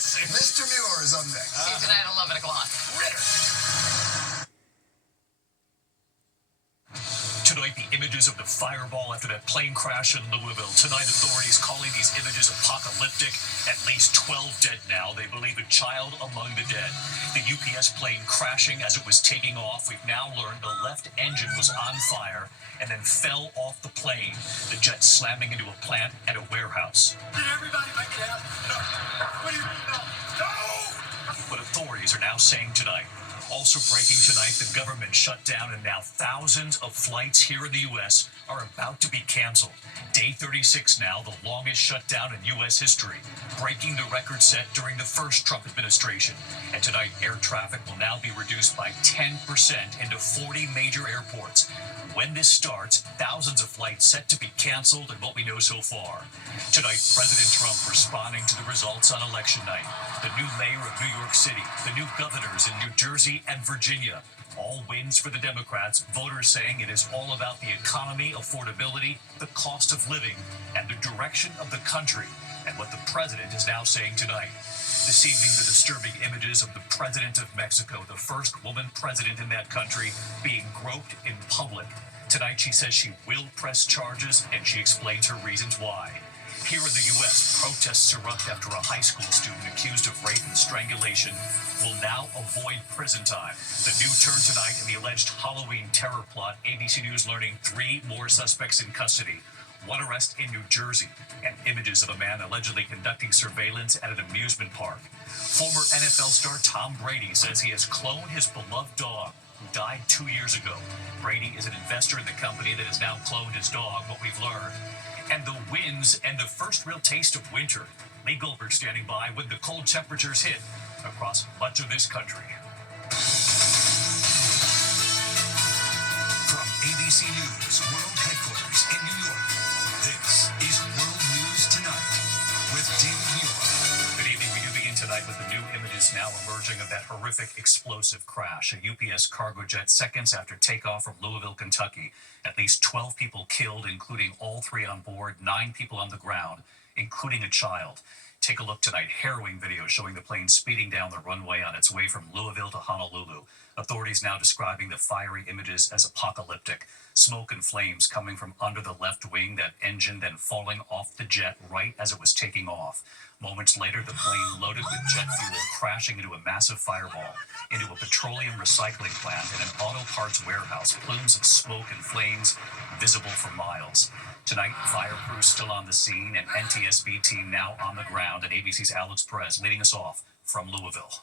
soon. Mr. Muir is on next. See you tonight at 11 o'clock. Ritter. Tonight, the images of the fireball after that plane crash in Louisville. Tonight, authorities calling these images apocalyptic. At least 12 dead now. They believe a child among the dead. The UPS plane crashing as it was taking off. We've now learned the left engine was on fire and then fell off the plane. The jet slamming into a plant and a warehouse. Did everybody make it out? No. What do you mean, no? No! What authorities are now saying tonight. Also breaking tonight, the government shut down and now thousands of flights here in the U.S. are about to be canceled. Day 36 now, the longest shutdown in U.S. history, breaking the record set during the first Trump administration. And tonight, air traffic will now be reduced by 10% into 40 major airports. When this starts, thousands of flights set to be canceled and what we know so far. Tonight, President Trump responding to the results on election night. The new mayor of New York City, the new governors in New Jersey and Virginia. All wins for the Democrats, voters saying it is all about the economy, affordability, the cost of living, and the direction of the country, and what the president is now saying tonight. This evening, the disturbing images of the president of Mexico, the first woman president in that country, being groped in public. Tonight, she says she will press charges, and she explains her reasons why. Here in the U.S., protests erupt after a high school student accused of rape and strangulation will now avoid prison time. The new turn tonight in the alleged Halloween terror plot. ABC News learning 3 more suspects in custody. 1 arrest in New Jersey, and images of a man allegedly conducting surveillance at an amusement park. Former NFL star Tom Brady says he has cloned his beloved dog, who died 2 years ago. Brady is an investor in the company that has now cloned his dog, what we've learned. And the winds and the first real taste of winter. Lee Goldberg standing by when the cold temperatures hit across much of this country. From ABC News World Headquarters in New York, this is World News Tonight with David Muir. Good evening. We do begin tonight with the new images now emerging of that horrific explosive crash. A UPS cargo jet seconds after takeoff from Louisville, Kentucky. At least 12 people killed, including all 3 on board, 9 people on the ground, including a child. Take a look tonight. Harrowing video showing the plane speeding down the runway on its way from Louisville to Honolulu. Authorities now describing the fiery images as apocalyptic. Smoke and flames coming from under the left wing, that engine then falling off the jet right as it was taking off. Moments later, the plane loaded with jet fuel crashing into a massive fireball, into a petroleum recycling plant and an auto parts warehouse. Plumes of smoke and flames visible for miles. Tonight, fire crews still on the scene, and NTSB team now on the ground, and ABC's Alex Perez leading us off from Louisville.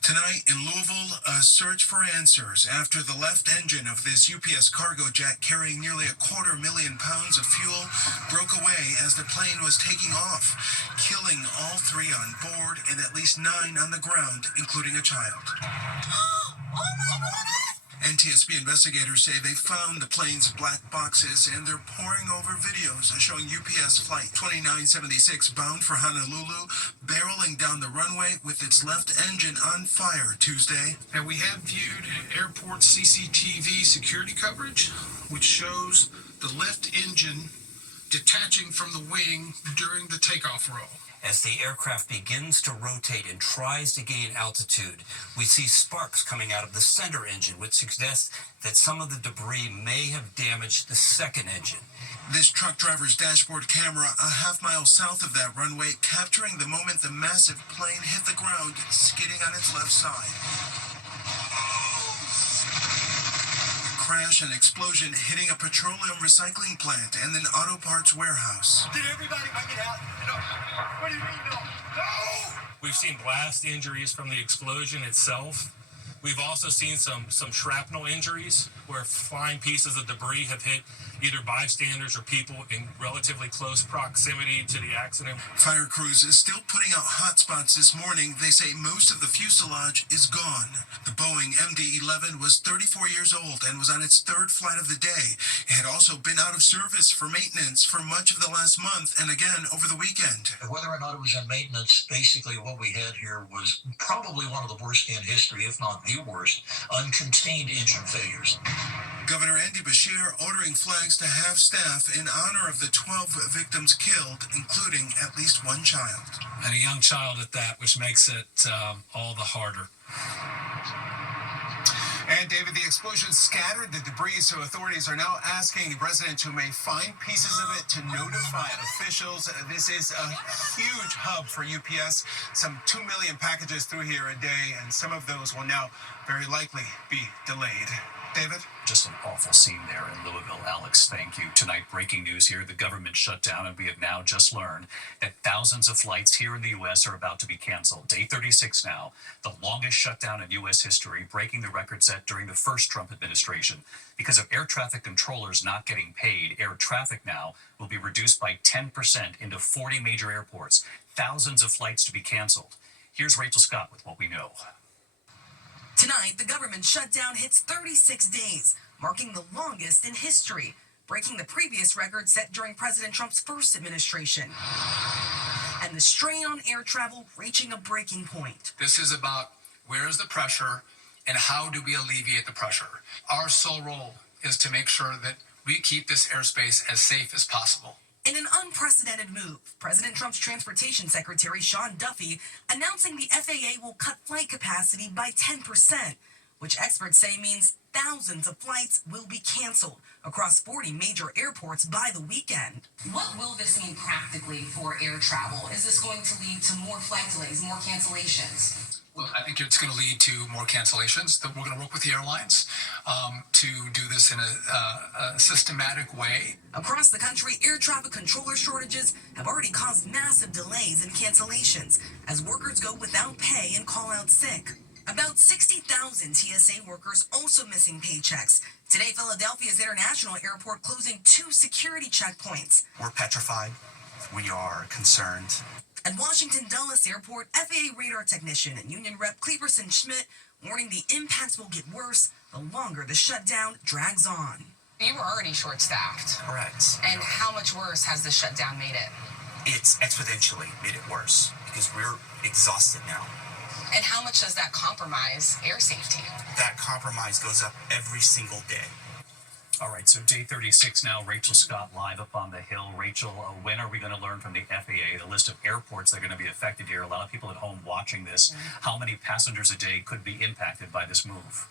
Tonight in Louisville, a search for answers after the left engine of this UPS cargo jet carrying nearly 250,000 pounds of fuel broke away as the plane was taking off, killing all 3 on board and at least 9 on the ground, including a child. Oh my goodness! NTSB investigators say they found the plane's black boxes, and they're poring over videos showing UPS Flight 2976 bound for Honolulu barreling down the runway with its left engine on fire Tuesday. And we have viewed airport CCTV security coverage, which shows the left engine detaching from the wing during the takeoff roll. As the aircraft begins to rotate and tries to gain altitude, we see sparks coming out of the center engine, which suggests that some of the debris may have damaged the second engine. This truck driver's dashboard camera a half-mile south of that runway capturing the moment the massive plane hit the ground, skidding on its left side. Crash and explosion hitting a petroleum recycling plant and an auto parts warehouse. Did everybody make it out? No. What do you mean, no? No! We've seen blast injuries from the explosion itself. We've also seen some shrapnel injuries where flying pieces of debris have hit either bystanders or people in relatively close proximity to the accident. Fire crews is still putting out hotspots this morning. They say most of the fuselage is gone. The Boeing MD-11 was 34 years old and was on its 3rd flight of the day. It had also been out of service for maintenance for much of the last month and again over the weekend. Whether or not it was in maintenance, basically what we had here was probably one of the worst in history, if not the worst, uncontained engine failures. Governor Andy Beshear ordering flags to half staff in honor of the 12 victims killed, including at least one child. And a young child at that, which makes it all the harder. And David, the explosion scattered the debris, so authorities are now asking residents who may find pieces of it to notify officials. This is a huge hub for UPS. Some 2 million packages through here a day, and some of those will now very likely be delayed. David? Just an awful scene there in Louisville. Alex, thank you. Tonight, breaking news here. The government shut down, and we have now just learned that thousands of flights here in the U.S. are about to be canceled. Day 36 now, the longest shutdown in U.S. history, breaking the record set during the first Trump administration. Because of air traffic controllers not getting paid, air traffic now will be reduced by 10% into 40 major airports. Thousands of flights to be canceled. Here's Rachel Scott with what we know. Tonight, the government shutdown hits 36 days, marking the longest in history, breaking the previous record set during President Trump's first administration. And the strain on air travel reaching a breaking point. This is about where is the pressure and how do we alleviate the pressure. Our sole role is to make sure that we keep this airspace as safe as possible. In an unprecedented move, President Trump's Transportation Secretary Sean Duffy announcing the FAA will cut flight capacity by 10%, which experts say means thousands of flights will be canceled across 40 major airports by the weekend. What will this mean practically for air travel? Is this going to lead to more flight delays, more cancellations? Well, I think it's going to lead to more cancellations. That we're going to work with the airlines to do this in a systematic way. Across the country, air traffic controller shortages have already caused massive delays and cancellations as workers go without pay and call out sick. About 60,000 TSA workers also missing paychecks. Today, Philadelphia's International Airport closing 2 security checkpoints. We're petrified. We are concerned. At Washington Dulles Airport, FAA radar technician and union rep Cleberson Schmidt warning the impacts will get worse the longer the shutdown drags on. You were already short-staffed. Correct. And how much worse has the shutdown made it? It's exponentially made it worse because we're exhausted now. And how much does that compromise air safety? That compromise goes up every single day. All right, so day 36 now. Rachel Scott live up on the Hill. Rachel, when are we going to learn from the FAA the list of airports that are going to be affected here? A lot of people at home watching this. How many passengers a day could be impacted by this move?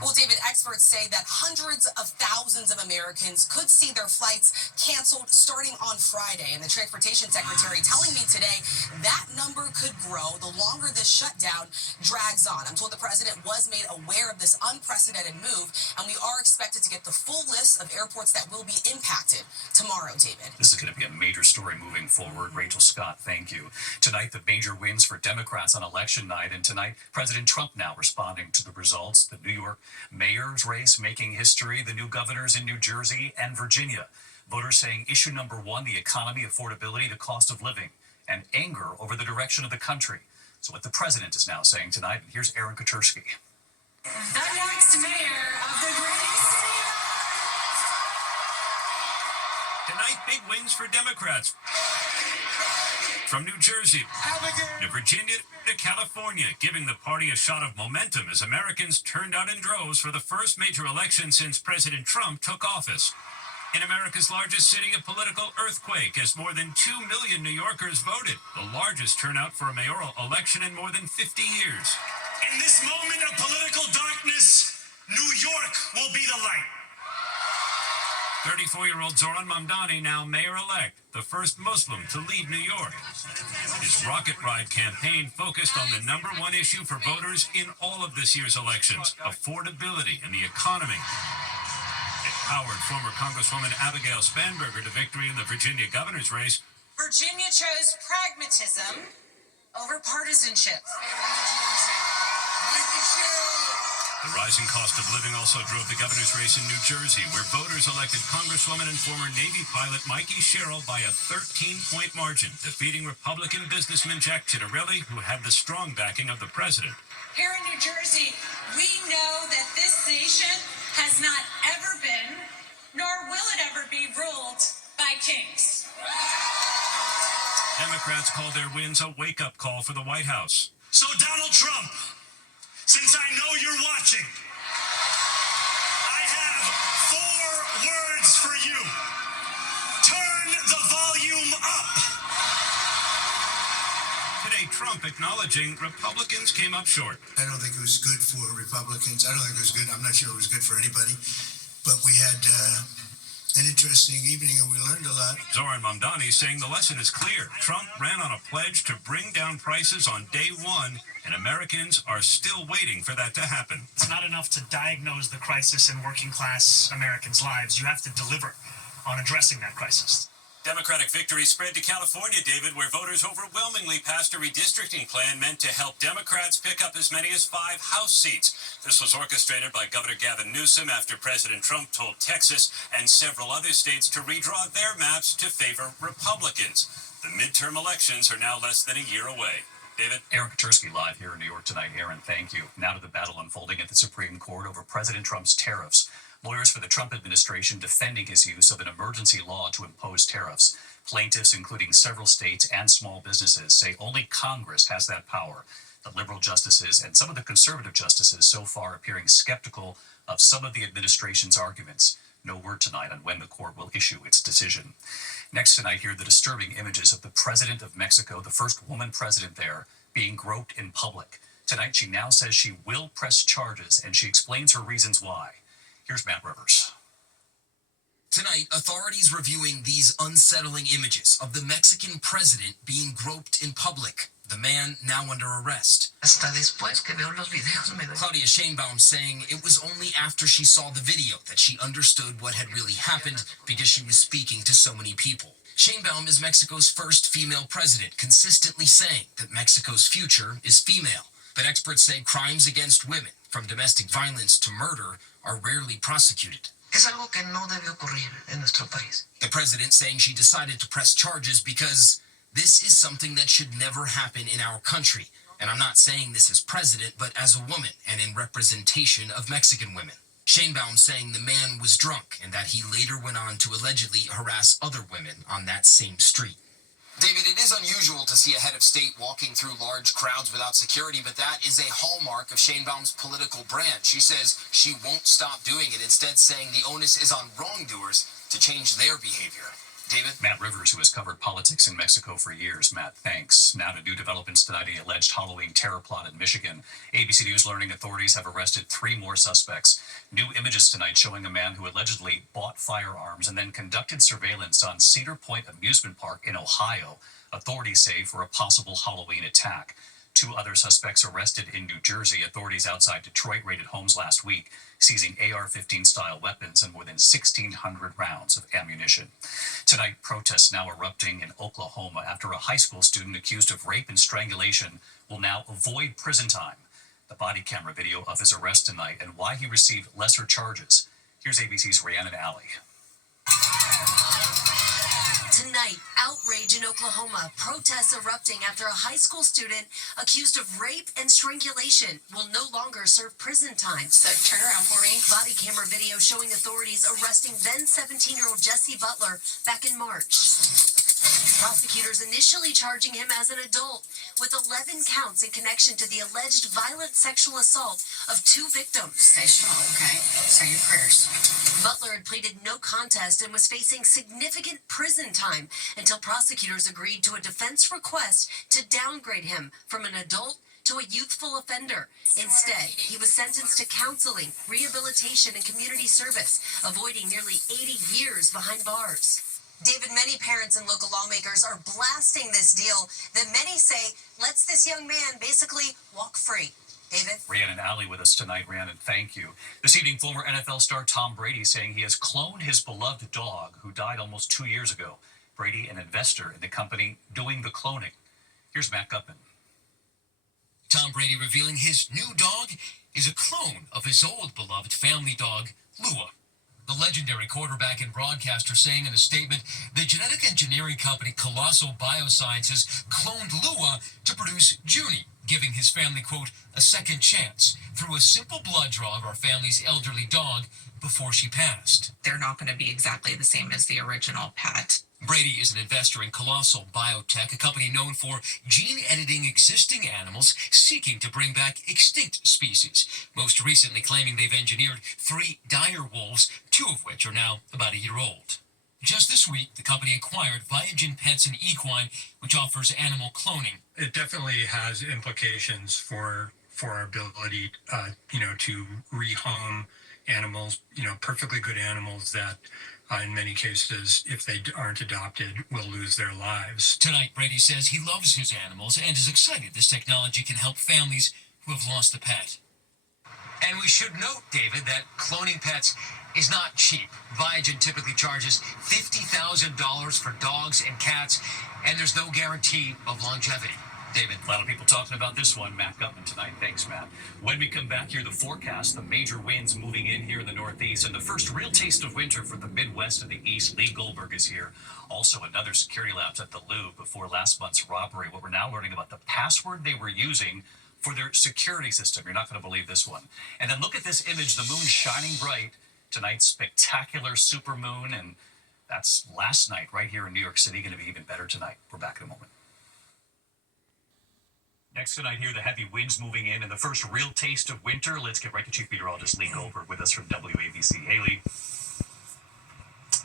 Well, David, experts say that hundreds of thousands of Americans could see their flights canceled starting on Friday. And the Transportation Secretary telling me today that number could grow the longer this shutdown drags on. I'm told the president was made aware of this unprecedented move, and we are expected to get the full list of airports that will be impacted tomorrow, David. This is going to be a major story moving forward. Rachel Scott, thank you. Tonight, the major wins for Democrats on election night. And tonight, President Trump now responding to the results. The New York mayor's race making history, the new governors in New Jersey and Virginia. Voters saying issue number 1, the economy, affordability, the cost of living, and anger over the direction of the country. So what the president is now saying tonight, here's Aaron Katersky. The next mayor of the greatest city. Tonight, big wins for Democrats. From New Jersey to Virginia to California, giving the party a shot of momentum as Americans turned out in droves for the first major election since President Trump took office. In America's largest city, a political earthquake as more than 2 million New Yorkers voted, the largest turnout for a mayoral election in more than 50 years. In this moment of political darkness, New York will be the light. 34-year-old Zoran Mamdani, now mayor-elect, the first Muslim to lead New York. His rocket ride campaign focused on the number 1 issue for voters in all of this year's elections, affordability and the economy. It powered former Congresswoman Abigail Spanberger to victory in the Virginia governor's race. Virginia chose pragmatism over partisanship. The rising cost of living also drove the governor's race in New Jersey, where voters elected Congresswoman and former Navy pilot Mikey Sherrill by a 13-point margin, defeating Republican businessman Jack Ciattarelli, who had the strong backing of the president. Here in New Jersey, we know that this nation has not ever been, nor will it ever be, ruled by kings. Democrats called their wins a wake-up call for the White House. So Donald Trump, since I know you're watching, I have for you. Turn the volume up. Today, Trump acknowledging Republicans came up short. I don't think it was good for Republicans. I don't think it was good. I'm not sure it was good for anybody. But we had an interesting evening and we learned a lot. Zoran Mamdani saying the lesson is clear. Trump ran on a pledge to bring down prices on day one, and Americans are still waiting for that to happen. It's not enough to diagnose the crisis in working class Americans' lives. You have to deliver on addressing that crisis. Democratic victory spread to California, David, where voters overwhelmingly passed a redistricting plan meant to help Democrats pick up as many as 5 House seats. This was orchestrated by Governor Gavin Newsom after President Trump told Texas and several other states to redraw their maps to favor Republicans. The midterm elections are now less than a year away. David? Aaron Katursky live here in New York tonight. Aaron, thank you. Now to the battle unfolding at the Supreme Court over President Trump's tariffs. Lawyers for the Trump administration defending his use of an emergency law to impose tariffs. Plaintiffs, including several states and small businesses, say only Congress has that power. The liberal justices and some of the conservative justices so far appearing skeptical of some of the administration's arguments. No word tonight on when the court will issue its decision. Next tonight, here are the disturbing images of the president of Mexico, the first woman president there, being groped in public. Tonight, she now says she will press charges, and she explains her reasons why. Here's Matt Rivers. Tonight, authorities reviewing these unsettling images of the Mexican president being groped in public. The man now under arrest. Claudia Sheinbaum saying it was only after she saw the video that she understood what had really happened because she was speaking to so many people. Sheinbaum is Mexico's first female president, consistently saying that Mexico's future is female. But experts say crimes against women, from domestic violence to murder, are rarely prosecuted. The president saying she decided to press charges because this is something that should never happen in our country. And I'm not saying this as president, but as a woman and in representation of Mexican women. Sheinbaum saying the man was drunk and that he later went on to allegedly harass other women on that same street. David, it is unusual to see a head of state walking through large crowds without security, but that is a hallmark of Sheinbaum's political brand. She says she won't stop doing it, instead saying the onus is on wrongdoers to change their behavior. David? Matt Rivers, who has covered politics in Mexico for years. Matt, thanks. Now to new developments tonight, the alleged Halloween terror plot in Michigan. ABC News learning authorities have arrested 3 more suspects. New images tonight showing a man who allegedly bought firearms and then conducted surveillance on Cedar Point Amusement Park in Ohio, authorities say for a possible Halloween attack. 2 other suspects arrested in New Jersey. Authorities outside Detroit raided homes last week, seizing AR-15 style weapons and more than 1,600 rounds of ammunition. Tonight, protests now erupting in Oklahoma after a high school student accused of rape and strangulation will now avoid prison time. The body camera video of his arrest tonight and why he received lesser charges. Here's ABC's Rhiannon Alley. Tonight, outrage in Oklahoma, protests erupting after a high school student accused of rape and strangulation will no longer serve prison time. So turn around for me. Body camera video showing authorities arresting then 17-year-old Jesse Butler back in March. Prosecutors initially charging him as an adult with 11 counts in connection to the alleged violent sexual assault of 2 victims. Stay strong, okay? Say your prayers. Butler had pleaded no contest and was facing significant prison time until prosecutors agreed to a defense request to downgrade him from an adult to a youthful offender. Instead, he was sentenced to counseling, rehabilitation, and community service, avoiding nearly 80 years behind bars. David, many parents and local lawmakers are blasting this deal that many say lets this young man basically walk free. David? Rhiannon Alley with us tonight. Rhiannon, thank you. This evening, former NFL star Tom Brady saying he has cloned his beloved dog who died almost 2 years ago. Brady, an investor in the company doing the cloning. Here's Matt Gutman. Tom Brady revealing his new dog is a clone of his old beloved family dog, Lua. The legendary quarterback and broadcaster saying in a statement, the genetic engineering company Colossal Biosciences cloned Lua to produce Junie, giving his family, quote, a second chance through a simple blood draw of our family's elderly dog before she passed. They're not going to be exactly the same as the original pet. Brady is an investor in Colossal Biotech, a company known for gene editing existing animals, seeking to bring back extinct species, most recently claiming they've engineered 3 dire wolves, 2 of which are now about a year old. Just this week, the company acquired Viagen Pets and Equine, which offers animal cloning. It definitely has implications for our ability, to rehome animals, perfectly good animals that, in many cases, if they aren't adopted, will lose their lives. Tonight, Brady says he loves his animals and is excited this technology can help families who have lost a pet. And we should note, David, that cloning pets is not cheap. Viagen typically charges $50,000 for dogs and cats, and there's no guarantee of longevity. David. A lot of people talking about this one. Matt Gutman tonight. Thanks, Matt. When we come back here, the forecast, the major winds moving in here in the Northeast, and the first real taste of winter for the Midwest and the East. Lee Goldberg is here. Also, another security lapse at the Louvre before last month's robbery. What we're now learning about the password they were using for their security system. You're not going to believe this one. And then look at this image, the moon shining bright. Tonight's spectacular supermoon, and that's last night right here in New York City. Going to be even better tonight. We're back in a moment. Next tonight here, the heavy winds moving in and the first real taste of winter. Let's get right to Chief Meteorologist Lee Goldberg with us from WABC. Hey, Lee.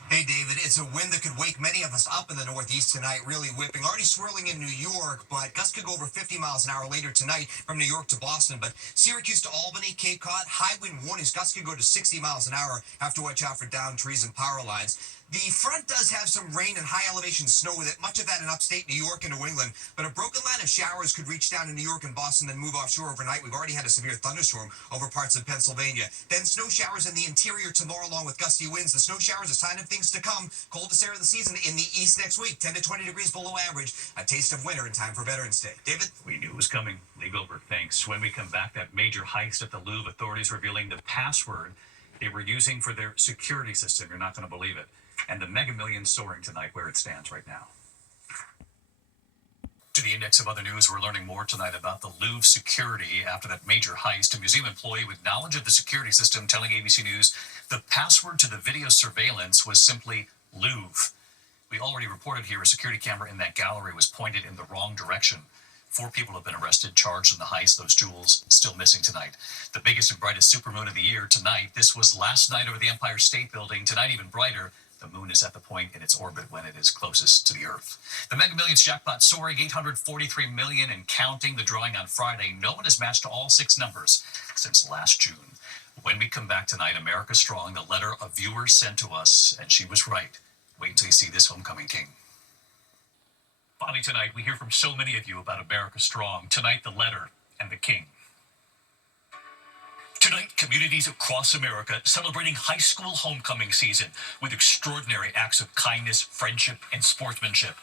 Hey, David, it's a wind that could wake many of us up in the Northeast tonight, really whipping. Already swirling in New York, but gusts could go over 50 miles an hour later tonight from New York to Boston. But Syracuse to Albany, Cape Cod, high wind warnings. Gusts could go to 60 miles an hour. Have to watch out for downed trees and power lines. The front does have some rain and high elevation snow with it, much of that in upstate New York and New England. But a broken line of showers could reach down to New York and Boston, then move offshore overnight. We've already had a severe thunderstorm over parts of Pennsylvania. Then snow showers in the interior tomorrow, along with gusty winds. The snow showers, a sign of things to come. Coldest area of the season in the east next week, 10 to 20 degrees below average. A taste of winter in time for Veterans Day. David? We knew it was coming. Lee Goldberg, thanks. When we come back, that major heist at the Louvre, authorities revealing the password they were using for their security system. You're not going to believe it. And the Mega Millions soaring tonight where it stands right now. To the index of other news, we're learning more tonight about the Louvre security after that major heist. A museum employee with knowledge of the security system telling ABC News the password to the video surveillance was simply Louvre. We already reported here a security camera in that gallery was pointed in the wrong direction. 4 people have been arrested, charged in the heist. Those jewels still missing tonight. The biggest and brightest supermoon of the year tonight. This was last night over the Empire State Building. Tonight even brighter. The moon is at the point in its orbit when it is closest to the Earth. The Mega Millions jackpot soaring, $843 million and counting. The drawing on Friday. No one has matched all 6 numbers since last June. When we come back tonight, America Strong, the letter a viewer sent to us, and she was right. Wait until you see this homecoming king. Finally tonight, we hear from so many of you about America Strong. Tonight, the letter and the king. Tonight, communities across America celebrating high school homecoming season with extraordinary acts of kindness, friendship, and sportsmanship.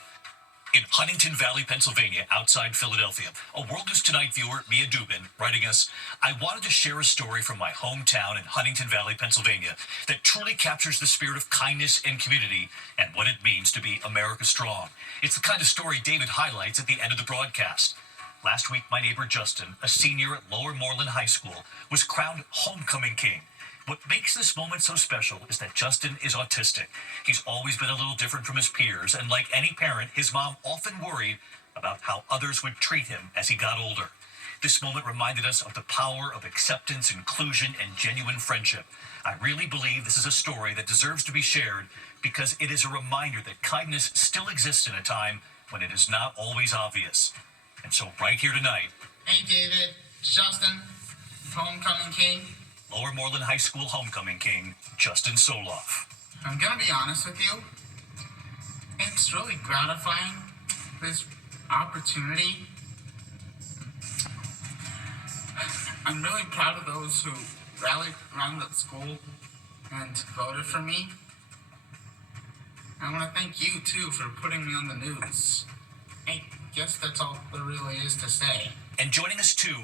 In Huntington Valley, Pennsylvania, outside Philadelphia, a World News Tonight viewer, Mia Dubin, writing us, I wanted to share a story from my hometown in Huntington Valley, Pennsylvania, that truly captures the spirit of kindness and community and what it means to be America Strong. It's the kind of story David highlights at the end of the broadcast. Last week, my neighbor Justin, a senior at Lower Moreland High School, was crowned homecoming king. What makes this moment so special is that Justin is autistic. He's always been a little different from his peers, and like any parent, his mom often worried about how others would treat him as he got older. This moment reminded us of the power of acceptance, inclusion, and genuine friendship. I really believe this is a story that deserves to be shared because it is a reminder that kindness still exists in a time when it is not always obvious. And so right here tonight... Hey, David. Justin. Homecoming king. Lower Moreland High School homecoming king, Justin Soloff. I'm going to be honest with you. It's really gratifying, this opportunity. I'm really proud of those who rallied around the school and voted for me. I want to thank you, too, for putting me on the news. I guess that's all there really is to say. And joining us, too...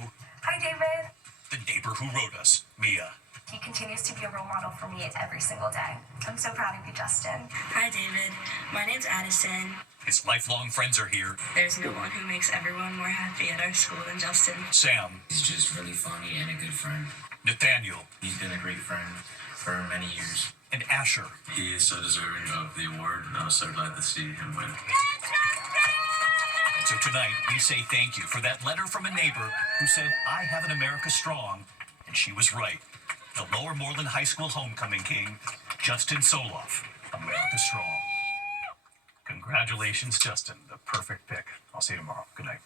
Hi, David. The neighbor who wrote us, Mia. He continues to be a role model for me every single day. I'm so proud of you, Justin. Hi, David. My name's Addison. His lifelong friends are here. There's no one who makes everyone more happy at our school than Justin. Sam. He's just really funny and a good friend. Nathaniel. He's been a great friend for many years. And Asher. He is so deserving of the award, and I was so glad to see him win. And so tonight, we say thank you for that letter from a neighbor who said, I have an America Strong, and she was right. The Lower Moreland High School homecoming king, Justin Soloff, America Strong. Congratulations, Justin. The perfect pick. I'll see you tomorrow. Good night.